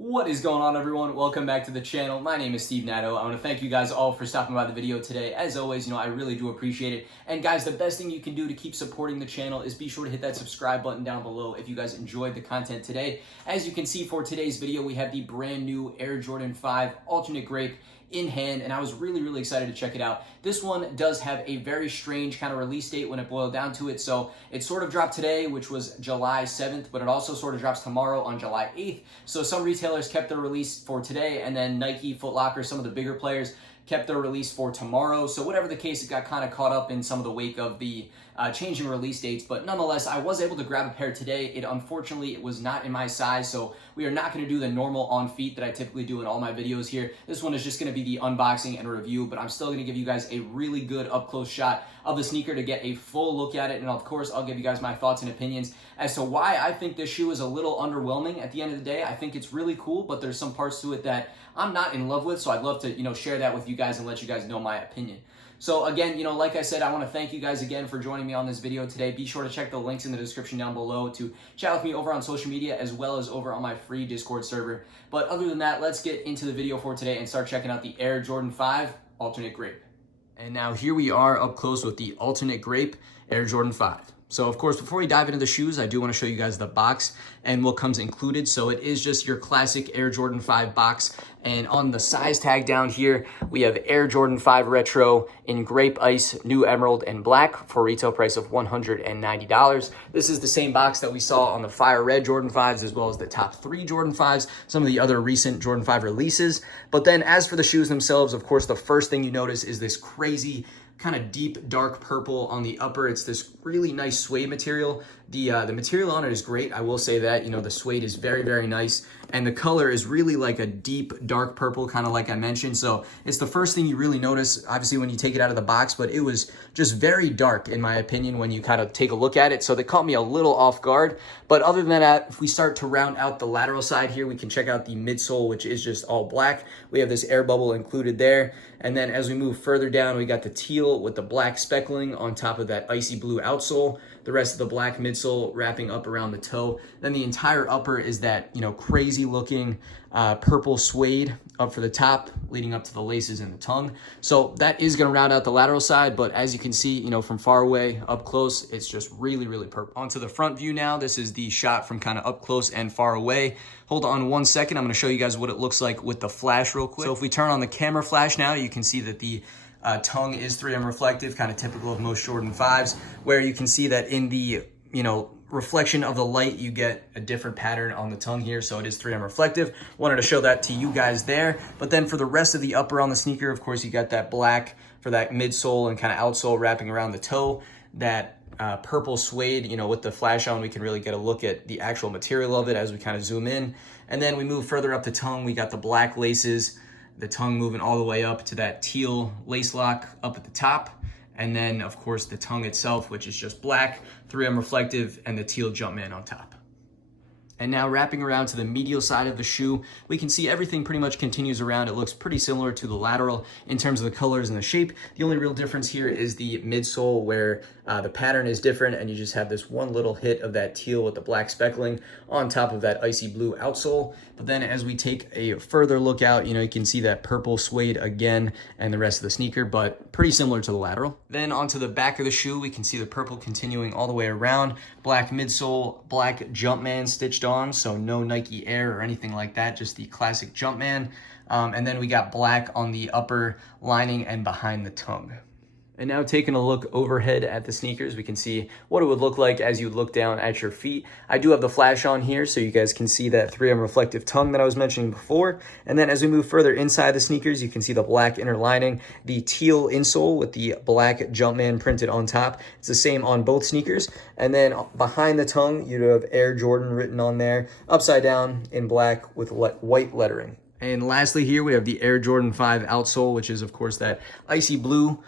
What is going on, everyone? Welcome back to the channel. My name is Steve Natto. I want to thank you guys all for stopping by the video today. As always, I really do appreciate it. And guys, the best thing you can do to keep supporting the channel is be sure to hit that subscribe button down below if you guys enjoyed the content today. As you can see for today's video, we have the brand new Air Jordan 5 Alternate Grape in hand, and I was really excited to check it out. This one does have a very strange kind of release date when it boiled down to it. So it sort of dropped today, which was July 7th, but it also sort of drops tomorrow on July 8th. So some retailers kept their release for today, and then Nike, Foot Locker, some of the bigger players kept their release for tomorrow. So whatever the case, it got kind of caught up in some of the wake of the changing release dates. But nonetheless, I was able to grab a pair today. Unfortunately, it was not in my size, so we are not going to do the normal on feet that I typically do in all my videos here. This one is just going to be the unboxing and review, but I'm still going to give you guys a really good up-close shot of the sneaker to get a full look at it. And of course, I'll give you guys my thoughts and opinions as to why I think this shoe is a little underwhelming at the end of the day. I think it's really cool, but there's some parts to it that I'm not in love with. So I'd love to, share that with you guys and let you guys know my opinion. So again, like I said, I want to thank you guys again for joining me on this video today. Be sure to check the links in the description down below to chat with me over on social media as well as over on my free Discord server. But other than that, let's get into the video for today and start checking out the Air Jordan 5 Alternate Grape. And now here we are up close with the Alternate Grape Air Jordan 5. So of course, before we dive into the shoes, I do want to show you guys the box and what comes included. So it is just your classic Air Jordan 5 box. And on the size tag down here, we have Air Jordan 5 Retro in Grape Ice, New Emerald, and Black for a retail price of $190. This is the same box that we saw on the Fire Red Jordan 5s, as well as the top 3 Jordan 5s, some of the other recent Jordan 5 releases. But then as for the shoes themselves, of course, the first thing you notice is this crazy kind of deep dark purple on the upper. It's this really nice suede material. The material on it is great. I will say that, the suede is very nice. And the color is really like a deep dark purple, kind of like I mentioned. So it's the first thing you really notice, obviously, when you take it out of the box, but it was just very dark, in my opinion, when you kind of take a look at it. So they caught me a little off guard. But other than that, if we start to round out the lateral side here, we can check out the midsole, which is just all black. We have this air bubble included there. And then as we move further down, we got the teal with the black speckling on top of that icy blue outsole. The rest of the black midsole wrapping up around the toe. Then the entire upper is that, crazy looking purple suede up for the top, leading up to the laces and the tongue. So that is gonna round out the lateral side, but as you can see, from far away, up close, it's just really purple. Onto the front view now. This is the shot from kind of up close and far away. Hold on one second. I'm gonna show you guys what it looks like with the flash real quick. So if we turn on the camera flash now, you can see that the tongue is 3M reflective, kind of typical of most Jordan 5s, where you can see that in the, reflection of the light, you get a different pattern on the tongue here. So it is 3M reflective. Wanted to show that to you guys there. But then for the rest of the upper on the sneaker, of course, you got that black for that midsole and kind of outsole wrapping around the toe. That purple suede, with the flash on, we can really get a look at the actual material of it as we kind of zoom in. And then we move further up the tongue. We got the black laces, the tongue moving all the way up to that teal lace lock up at the top. And then, of course, the tongue itself, which is just black, 3M reflective, and the teal Jumpman on top. And now wrapping around to the medial side of the shoe, we can see everything pretty much continues around. It looks pretty similar to the lateral in terms of the colors and the shape. The only real difference here is the midsole, where the pattern is different and you just have this one little hit of that teal with the black speckling on top of that icy blue outsole. But then as we take a further look out, you can see that purple suede again and the rest of the sneaker, but pretty similar to the lateral. Then onto the back of the shoe, we can see the purple continuing all the way around. Black midsole, black Jumpman stitched on, so no Nike Air or anything like that, just the classic Jumpman. And then we got black on the upper lining and behind the tongue. And now taking a look overhead at the sneakers, we can see what it would look like as you look down at your feet. I do have the flash on here so you guys can see that 3M reflective tongue that I was mentioning before. And then as we move further inside the sneakers, you can see the black inner lining, the teal insole with the black Jumpman printed on top. It's the same on both sneakers. And then behind the tongue, you have Air Jordan written on there, upside down in black with white lettering. And lastly here, we have the Air Jordan 5 outsole, which is, of course, that icy blue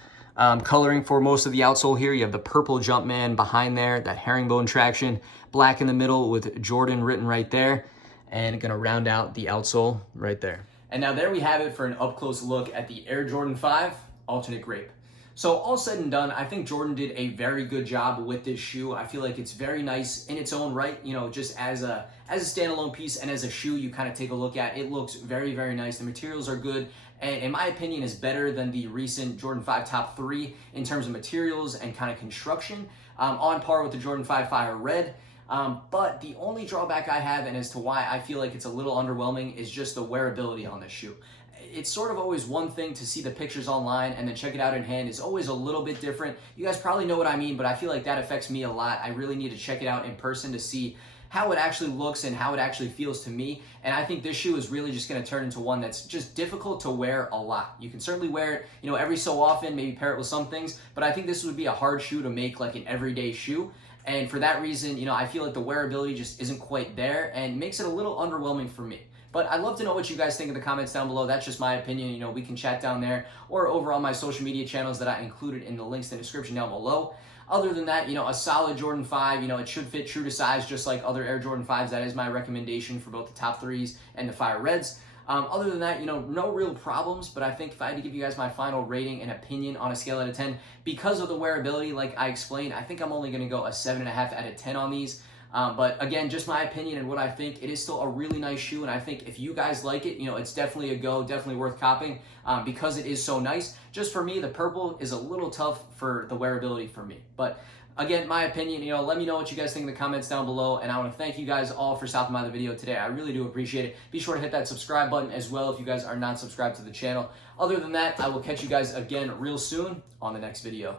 coloring for most of the outsole here. You have the purple Jumpman behind there, that herringbone traction, black in the middle with Jordan written right there, and gonna round out the outsole right there. And now there we have it for an up-close look at the Air Jordan 5 Alternate Grape. So all said and done, I think Jordan did a very good job with this shoe. I feel like it's very nice in its own right, you know, just as a standalone piece and as a shoe you kind of take a look at. It looks very, very nice. The materials are good, and in my opinion is better than the recent Jordan 5 Top 3 in terms of materials and kind of construction, on par with the Jordan 5 Fire Red. But the only drawback I have, and as to why I feel like it's a little underwhelming, is just the wearability on this shoe. It's sort of always one thing to see the pictures online and then check it out in hand is always a little bit different. You guys probably know what I mean, but I feel like that affects me a lot. I really need to check it out in person to see how it actually looks and how it actually feels to me. And I think this shoe is really just gonna turn into one that's just difficult to wear a lot. You can certainly wear it, you know, every so often, maybe pair it with some things, but I think this would be a hard shoe to make like an everyday shoe. And for that reason, you know, I feel like the wearability just isn't quite there and makes it a little underwhelming for me. But I'd love to know what you guys think in the comments down below. That's just my opinion. You know, we can chat down there or over on my social media channels that I included in the links in the description down below. Other than that, you know, a solid Jordan 5, you know, it should fit true to size just like other Air Jordan 5s. That is my recommendation for both the Top 3s and the Fire Reds. Other than that, you know, no real problems, but I think if I had to give you guys my final rating and opinion on a scale out of 10, because of the wearability, like I explained, I think I'm only going to go a 7.5 out of 10 on these. But again, just my opinion and what I think, it is still a really nice shoe, and I think if you guys like it, you know, it's definitely a go, definitely worth copying, because it is so nice. Just for me, the purple is a little tough for the wearability for me. But again, my opinion, you know, let me know what you guys think in the comments down below, and I want to thank you guys all for stopping by the video today. I really do appreciate it. Be sure to hit that subscribe button as well if you guys are not subscribed to the channel. Other than that, I will catch you guys again real soon on the next video.